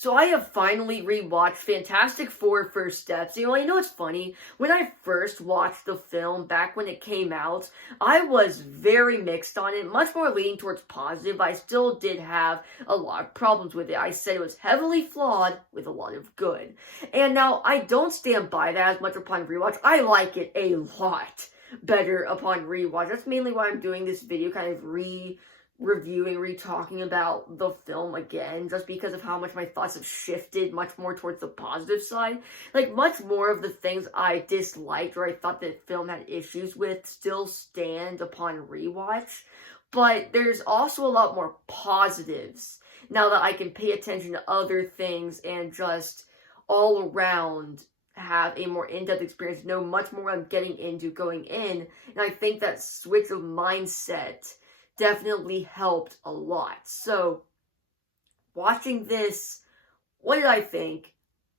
So I have finally rewatched Fantastic Four First Steps. I know it's funny. When I first watched the film back when it came out, I was very mixed on it, much more leaning towards positive. I still did have a lot of problems with it. I said it was heavily flawed with a lot of good. And now I don't stand by that as much upon rewatch. I like it a lot better upon rewatch. That's mainly why I'm doing this video, kind of reviewing, re-talking about the film again, just because of how much my thoughts have shifted much more towards the positive side. Like, much more of the things I disliked or I thought the film had issues with still stand upon rewatch, but there's also a lot more positives now that I can pay attention to other things and just all around have a more in-depth experience, know much more what I'm getting into going in, and I think that switch of mindset definitely helped a lot. So, watching this, what did I think?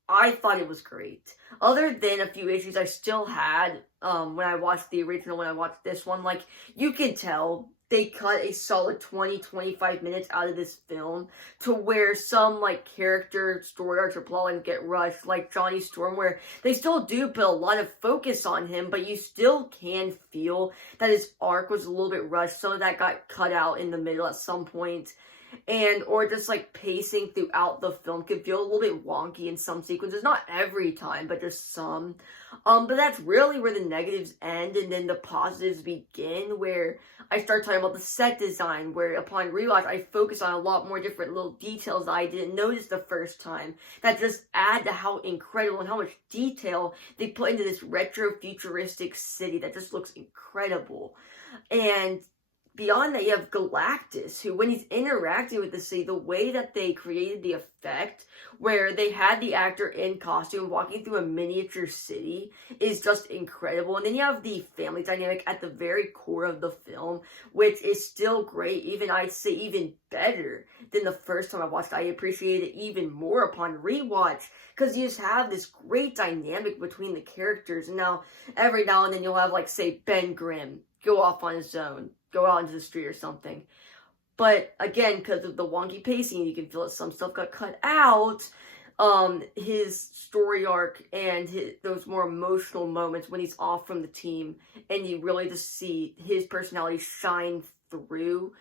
I thought it was great. Other than a few issues I still had when I watched the original, when I watched this one, like, you can tell they cut a solid 20-25 minutes out of this film to where some, like, character story arcs or plot lines get rushed, like Johnny Storm, where they still do put a lot of focus on him, but you still can feel that his arc was a little bit rushed. Some of that got cut out in the middle at some point, or just, like, pacing throughout the film can feel a little bit wonky in some sequences. Not every time, but just some. But that's really where the negatives end, and then the positives begin, where I start talking about the set design, where upon rewatch, I focus on a lot more different little details that I didn't notice the first time, that just add to how incredible and how much detail they put into this retro-futuristic city that just looks incredible. And beyond that, you have Galactus, who, when he's interacting with the city, the way that they created the effect, where they had the actor in costume walking through a miniature city, is just incredible. And then you have the family dynamic at the very core of the film, which is still great. Even, I'd say, even better than the first time I watched it. I appreciate it even more upon rewatch, because you just have this great dynamic between the characters. And now, every now and then, you'll have, like, say, Ben Grimm go off on his own, go out into the street or something. But again, because of the wonky pacing, you can feel that some stuff got cut out. His story arc and those more emotional moments when he's off from the team, and you really just see his personality shine through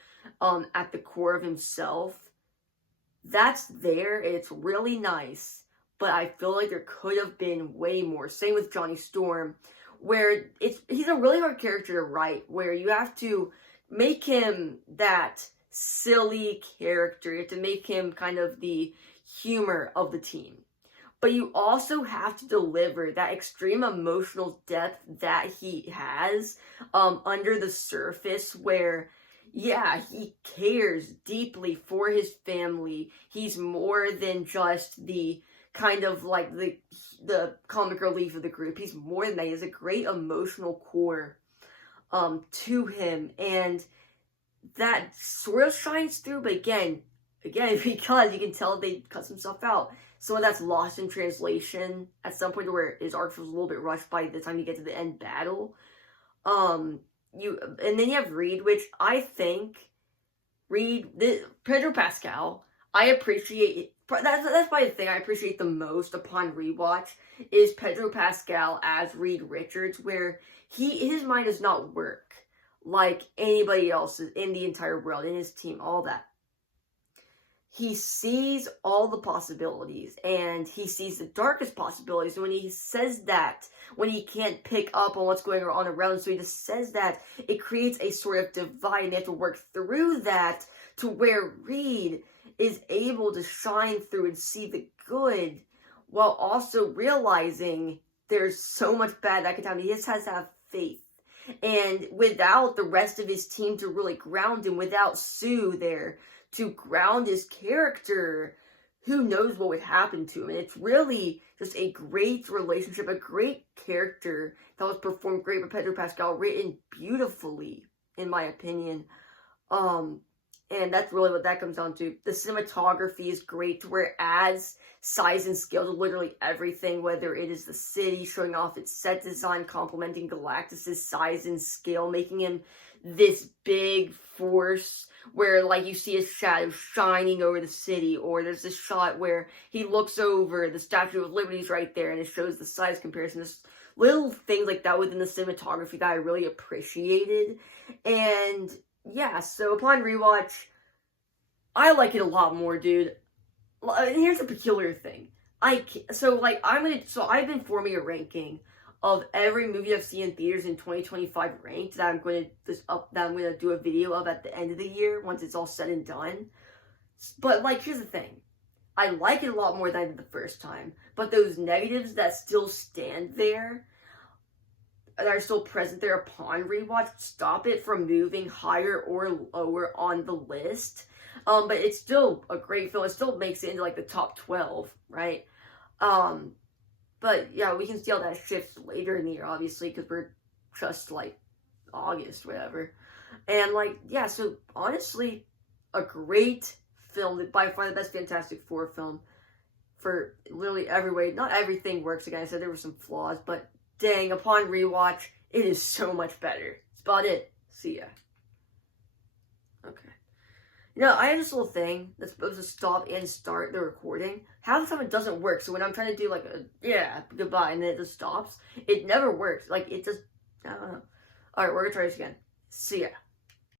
at the core of himself. That's there, and it's really nice. But I feel like there could have been way more. Same with Johnny Storm, where he's a really hard character to write, where you have to make him that silly character. You have to make him kind of the humor of the team. But you also have to deliver that extreme emotional depth that he has under the surface, where, yeah, he cares deeply for his family. He's more than just the kind of like the comic relief of the group. He's more than that. He has a great emotional core to him, and that sort of shines through. But again, because you can tell they cut some stuff out. Some of that's lost in translation at some point, where his arc was a little bit rushed by the time you get to the end battle. And then you have Reed, which I think Pedro Pascal, I appreciate. That's probably the thing I appreciate the most upon rewatch, is Pedro Pascal as Reed Richards, where his mind does not work like anybody else's in the entire world, in his team, all that. He sees all the possibilities, and he sees the darkest possibilities. And when he says that, when he can't pick up on what's going on around, so he just says that, it creates a sort of divide, and they have to work through that to where Reed is able to shine through and see the good, while also realizing there's so much bad that can happen. He just has to have faith. And without the rest of his team to really ground him, without Sue there to ground his character, who knows what would happen to him. And it's really just a great relationship, a great character that was performed great by Pedro Pascal, written beautifully, in my opinion. And that's really what that comes down to. The cinematography is great, to where it adds size and scale to literally everything, whether it is the city showing off its set design, complementing Galactus' size and scale, making him this big force where like you see his shadow shining over the city, or there's this shot where he looks over the Statue of Liberty's right there and it shows the size comparison. There's little things like that within the cinematography that I really appreciated. And yeah, so upon rewatch, I like it a lot more, dude. Here's a peculiar thing. I've been forming a ranking of every movie I've seen in theaters in 2025 ranked that I'm going to do a video of at the end of the year once it's all said and done. But like, here's the thing. I like it a lot more than I did the first time, but those negatives that still stand there, that are still present there upon rewatch, stop it from moving higher or lower on the list. But it's still a great film. It still makes it into like the top 12, right? But yeah, we can see how that shifts later in the year, obviously, because we're just like August, whatever. And like, yeah, so honestly, a great film, by far the best Fantastic Four film for literally every way. Not everything works. Again, I said there were some flaws, but dang, upon rewatch, it is so much better. That's about it. See ya. Okay. You know, I have this little thing that's supposed to stop and start the recording. Half the time it doesn't work, so when I'm trying to do like goodbye, and then it just stops, it never works. Like, it just, I don't know. Alright, we're gonna try this again. See ya.